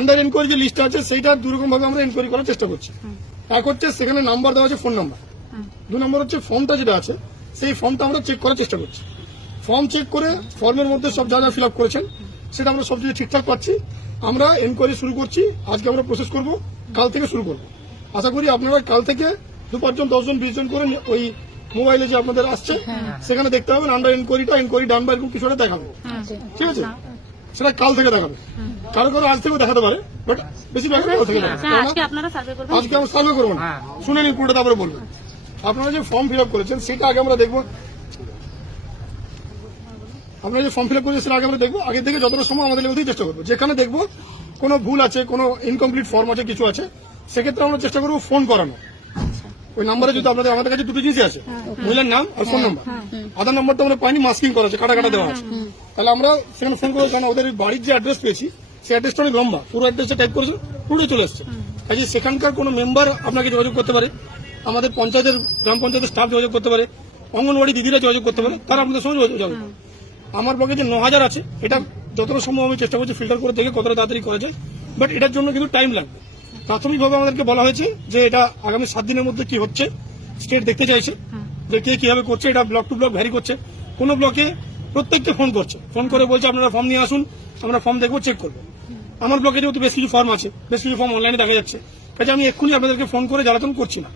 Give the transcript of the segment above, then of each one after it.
Under enquiry যে list আছে সেইটা দুরকম ভাবে আমরা এনকোয়ারি করার চেষ্টা করছি। এক হচ্ছে সেখানে নাম্বার দেওয়া আছে, ফোন নাম্বার। 2 নম্বর হচ্ছে ফর্মটা যেটা আছে সেই ফর্মটা আমরা চেক করার চেষ্টা করছি। ফর্ম চেক করে ফর্মের মধ্যে সব যা যা ফিল আপ করেছেন সেটা আমরা সব কিছু ঠিকঠাক পাচ্ছি। আমরা এনকোয়ারি শুরু করছি, আজকে আমরা প্রসেস করব, কাল থেকে শুরু করব। আশা করি আপনারা কাল থেকে 2-5 জন 10 জন 20 জন করে ওই মোবাইলে যে আপনাদের আসছে সেখানে দেখতে পাবেন আন্ডার এনকোয়ারি ডান বা এরকম কিছু একটা দেখাবে। ঠিক আছে, সেটা কাল থেকে দেখাবে। কারো কারো আজ থেকেও দেখাতে পারে, বাট বেশিরভাগ কাল থেকে দেখাবে। আজকে আমরা সার্ভে করবো না, শুনে নিন পুরোটা, তারপরে বলবো। আপনারা যে ফর্ম ফিল আপ করেছেন সেটা আগে আমরা দেখবো। আপনারা যে ফর্ম ফিল আপ করেছেন সেটা আগে আমরা দেখবো। আগে থেকে যতটা সময় আমাদের লেভেল থেকে চেষ্টা করবো। যেখানে দেখবো কোনো ভুল আছে, কোনো ইনকমপ্লিট ফর্ম আছে, কিছু আছে, সেক্ষেত্রে আমরা চেষ্টা করবো ফোন করানো। ওই নাম্বারে যদি আমাদের কাছে দুটো জিনিসই আছে, মহিলার নাম আর ফোন নাম্বার। আধার নাম্বারটা আমরা পাইনি, মাস্কিং করা আছে, কাটা দেওয়া আছে। তাহলে আমরা সেখানে ফোন করবো, কারণ ওদের বাড়ির যে অ্যাড্রেস পেয়েছি সেই অ্যাড্রেসটা অনেক লম্বা, পুরো অ্যাড্রেসটা টাইপ করেছে, পুরোটাই চলে আসছে। কাজে সেখানকার কোনো মেম্বার আপনাকে যোগাযোগ করতে পারে, আমাদের পঞ্চায়েতের গ্রাম পঞ্চায়েতের স্টাফ যোগাযোগ করতে পারে, অঙ্গনওয়াড়ি দিদিরা যোগাযোগ করতে পারে, তারা আপনাদের সঙ্গে যোগাযোগ করবে। আমার পক্ষে যে 9000 আছে এটা যতটা সম্ভব আমি চেষ্টা করছি ফিল্টার করে দেখে কতটা তাড়াতাড়ি করা যায়, বাট এটার জন্য কিন্তু টাইম লাগবে। প্রাথমিকভাবে আমাদেরকে বলা হয়েছে যে এটা আগামী 7 দিনের মধ্যে কি হচ্ছে স্টেট দেখতে চাইছে, যে কে কিভাবে করছে। এটা ব্লক টু ব্লক ভ্যারি করছে। কোনো ব্লকে প্রত্যেককে ফোন করছে, ফোন করে বলছে আপনারা ফর্ম নিয়ে আসুন, আমরা ফর্ম দেখবো, চেক করবো। আমার ব্লকে যেহেতু বেশ কিছু ফর্ম আছে, বেশ কিছু ফর্ম অনলাইনে দেখা যাচ্ছে, কাজে আমি এক্ষুনি আপনাদেরকে ফোন করে জ্বালাতন করছি না।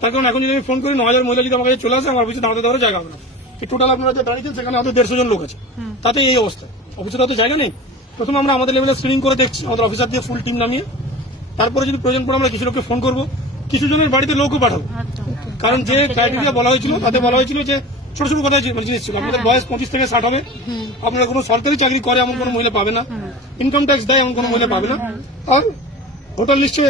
তার কারণ এখন যদি আমি ফোন করি 9000 মহিলা যদি আমার কাছে চলে আসে, আমার অফিসে দাঁড়াতে দেওয়ার জায়গা হবে না। টোটাল আপনারা যে দাঁড়িয়েছেন সেখানে হয়তো 150 জন লোক আছে, তাতে এই অবস্থা, অফিসে তো জায়গা নেই। প্রথমে আমরা আমাদের লেভেলে স্ক্রিনিং করে দেখছি, আমাদের অফিসার দিয়ে ফুল টিম নামিয়ে, তারপরে যদি প্রয়োজন পড়ে আমরা কিছু লোককে ফোন করবো, কিছু জনের বাড়িতে লোকও পাঠাবো। কারণ যে ক্রাইটেরিয়া বলা হয়েছিল তাতে বলা হয়েছিল যে ছোট ছোট কথা জিনিস ছিল, আপনাদের বয়স 25 থেকে 60 হবে, আপনারা কোনো সরকারি চাকরি করে এমন কোনো মহিলা পাবে না, ইনকাম ট্যাক্স দেয় এমন কোনো মহিলা পাবে না, আর ভোটার লিস্টে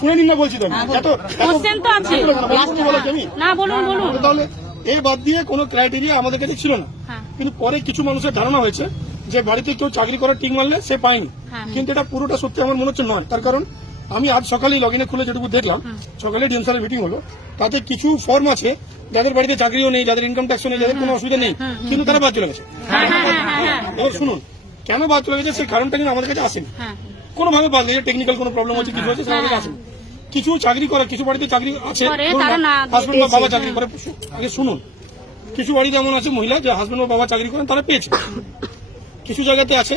শুনে নিন না বলছি তো। তাহলে এই বাদ দিয়ে কোনো ক্রাইটেরিয়া আমাদের কাছে ছিল না, কিন্তু পরে কিছু মানুষের ধারণা হয়েছে যে বাড়িতে কেউ চাকরি করার টিক মারলে সে পায়নি, কিন্তু এটা পুরোটা সত্যি আমার মনে হচ্ছে নয়। তার কারণ আমি আজ সকালে লগইনে খুলে যেটুকু দেখলাম, সকালে ডিএমসারের মিটিং হলো, তাতে কিছু ফর্ম আছে যাদের বাড়িতে চাকরিও নেই, যাদের ইনকাম ট্যাক্সও নেই, যাদের কোনো অসুবিধা নেই, কিন্তু তারা বাদ চলে গেছে। এবার শুনুন কেন বাদ চলে গেছে, সেই কারণটা কিন্তু আমাদের কাছে আসেনি, কোনোভাবে বাদ গেছে, টেকনিক্যাল কোনো প্রবলেম হচ্ছে, কিছু হচ্ছে, আমাদের কাছে আসেনি। কিছু চাকরি করে, কিছু বাড়িতে চাকরি আছে, হাজবেন্ড বা বাবা চাকরি করে। আগে শুনুন, কিছু বাড়িতে এমন আছে মহিলা যে হাজবেন্ড বা বাবা চাকরি করেন, তারা পেয়েছে। কিছু জায়গাতে আছে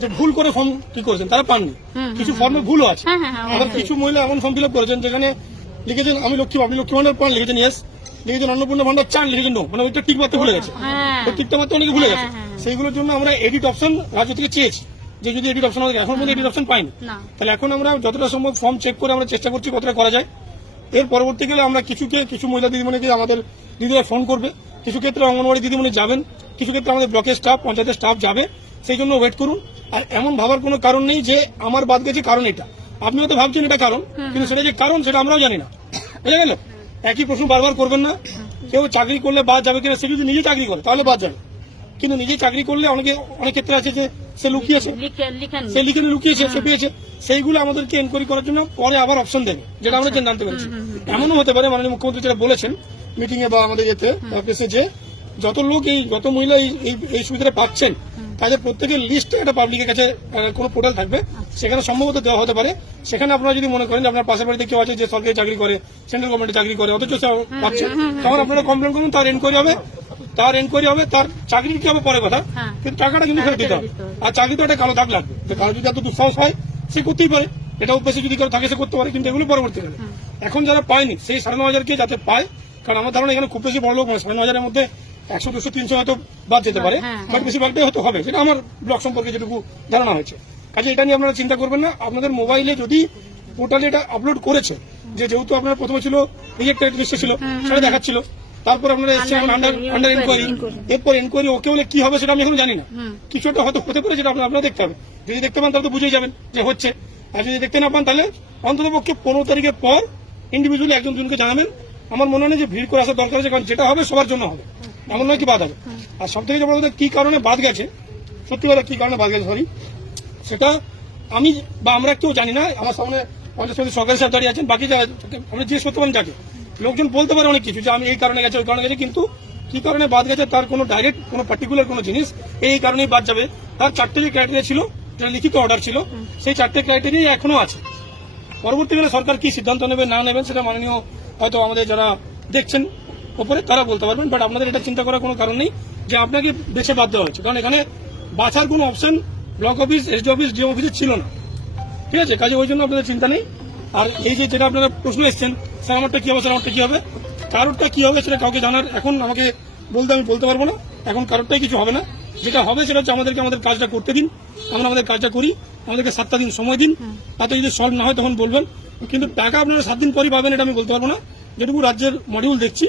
যে ভুল করে ফর্ম কি করেছেন, তারা পাননি, কিছু ফর্মে ভুলও আছে। আবার কিছু মহিলা এমন ফর্ম ফিল আপ করেছেন যেখানে লিখেছেন আমি লক্ষ্মী, আপনি লক্ষ্মী ভান্ডার পান, লিখেছেন ইয়েস, লিখেছেন অন্নপূর্ণা ভান্ডার চান, লিখেছেন নো, মানে ওইটা টিক মারতে ভুলে গেছে, ওই টিকটা মারতে অনেকে ভুলে গেছে। সেইগুলোর জন্য আমরা এডিট অপশন রাজ্য থেকে চেয়েছি, যে যদি এডিট অপশন আমাদের এখন পর্যন্ত এডিট অপশন পাইনি, তাহলে এখন আমরা যতটা সম্ভব ফর্ম চেক করে আমরা চেষ্টা করছি কতটা করা যায়। এর পরবর্তীকালে আমরা কিছু মহিলা দিদিমণিকে আমাদের দিদিরা ফোন করবে, কিছু ক্ষেত্রে অঙ্গনওয়াড়ি দিদিমণি যাবেন, কিছু ক্ষেত্রে আমাদের ব্লকের স্টাফ, পঞ্চায়েতের স্টাফ যাবে, সেই জন্য ওয়েট করুন। আর এমন ভাবার কোনো কারণ নেই যে আমার বাদ গেছে কারণ এটা, আপনি হয়তো ভাবছেন এটা কারণ, কিন্তু সেটা যে কারণ সেটা আমরাও জানি না, বুঝা গেল। একই প্রশ্ন বারবার করবেন না। কেউ চাকরি করলে বাদ যাবে কিনা, সে যদি নিজে চাকরি করে তাহলে বাদ যাবে, কিন্তু নিজে চাকরি করলে অনেক ক্ষেত্রে আছে যে সে লুকিয়েছে, সে লিখে লুকিয়েছে, সে পেয়েছে, সেইগুলো আমাদেরকে এনকোয়ারি করার জন্য পরে আবার অপশন দেবে, যেটা আমরা জানতে পেরেছি। এমনও হতে পারে মাননীয় মুখ্যমন্ত্রী যেটা বলেছেন মিটিং এ বা আমাদের এতে অফিসে, যে যত মহিলা এই সুবিধাটা পাচ্ছেন তাদের প্রত্যেকের লিস্ট একটা পাবলিকের কাছে কোনো পোর্টাল থাকবে, সেখানে সম্ভবত দেওয়া হতে পারে। সেখানে আপনারা যদি মনে করেন যে আপনার পাশের বাড়িতে কেউ আছে যে সরকারি চাকরি করে, সেন্ট্রাল গভর্নমেন্টে চাকরি করে, অথচ পাচ্ছে, তখন আপনারা কমপ্লেন করুন, তার এনকোয়ারি হবে, তার চাকরির কি হবে পরে কথা, কিন্তু টাকাটা কিন্তু ফেরত দিতে হবে। আর চাকরি তো একটা কালো দাগ লাগবে, কারো যদি এত দুঃসাহস হয় সে করতেই পারে, এটাও বেশি যদি কেউ থাকে সে করতে পারে, কিন্তু এগুলো পরবর্তীকালে। এখন যারা পায়নি সেই 9500কে যাতে পায়, কারণ আমার ধারণা এখানে খুব বেশি বড় লোক 9500-এর মধ্যে 100, 200, 300 হয়তো বাদ যেতে পারে, বাট বেশিরভাগটাই হয়তো হবে, সেটা আমার ব্লক সম্পর্কে যেটুকু ধারণা হয়েছে। কাজে এটা নিয়ে আপনারা চিন্তা করবেন না। আপনাদের মোবাইলে যদি পোর্টালে এটা আপলোড করেছে, যেহেতু আপনার প্রথমে ছিল রিজেক্টেড লিস্ট ছিল, সেটা দেখাচ্ছিল, তারপর আপনারা এসেছেন আন্ডার এনকোয়ারি, এরপর এনকোয়ারি ওকে হলে কি হবে সেটা আমি এখন জানি না, কিছু একটা হয়তো হতে পারে, যেটা আপনারা দেখতে হবে। যদি দেখতে পান তাহলে তো বুঝেই যাবেন যে হচ্ছে, আর যদি দেখতে না পান তাহলে অন্তত পক্ষে 15 তারিখের পর ইন্ডিভিজুয়ালি একজন জনকে জানাবেন। আমার মনে হয় যে ভিড় করে আসার দরকার আছে, কারণ যেটা হবে সবার জন্য হবে, এমন নয় কি বাদ হবে। আর সব থেকে বড় কথা, কি কারণে বাদ গেছে, সত্যি কথা কি কারণে বাদ গেছে সেটা আমি বা আমরা কেউ জানি না। আমার সামনে সরকারি স্টাফ দাঁড়িয়ে আছেন, বাকি আমরা জিজ্ঞেস করতে পারেন যাকে, লোকজন বলতে পারে অনেক কিছু যে আমি এই কারণে গেছে ওই কারণে গেছে, কিন্তু কি কারণে বাদ গেছে তার কোনো ডাইরেক্ট কোনো পার্টিকুলার কোনো জিনিস এই কারণেই বাদ যাবে। তার 4টে যে ক্রাইটেরিয়া ছিল, যেটা লিখিত অর্ডার ছিল, সেই 4টে ক্রাইটেরিয়া এখনো আছে। পরবর্তীকালে সরকার কি সিদ্ধান্ত নেবে না নেবেন সেটা মাননীয় হয়তো আমাদের যারা দেখছেন ওপরে তারা বলতে পারবেন, বাট আপনাদের এটা চিন্তা করার কোনো কারণ নেই যে আপনাকে বেছে বাদ দেওয়া হচ্ছে, কারণ এখানে বাছার কোনো option block office, SD office, DM অফিসে ছিল না। ঠিক আছে, কাজে ওই জন্য আপনাদের চিন্তা নেই। আর এই যে যেটা আপনারা প্রশ্ন এসছেন, স্যার আমারটা কি হবে, স্যার আমারটা কি হবে, কারোরটা কি হবে সেটা কাউকে জানার এখন আমাকে বলতে আমি বলতে পারবো না। এখন কারোরটাই কিছু হবে না, যেটা হবে সেটা হচ্ছে আমাদেরকে আমাদের কাজটা করতে দিন, আমরা আমাদের কাজটা করি, আমাদেরকে 7টা দিন সময় দিন, তাতে যদি সলভ না হয় তখন বলবেন। কিন্তু টাকা আপনারা 7 দিন পরই পাবেন এটা আমি বলতে পারবো না, যেটুকু রাজ্যের মডিউল দেখছি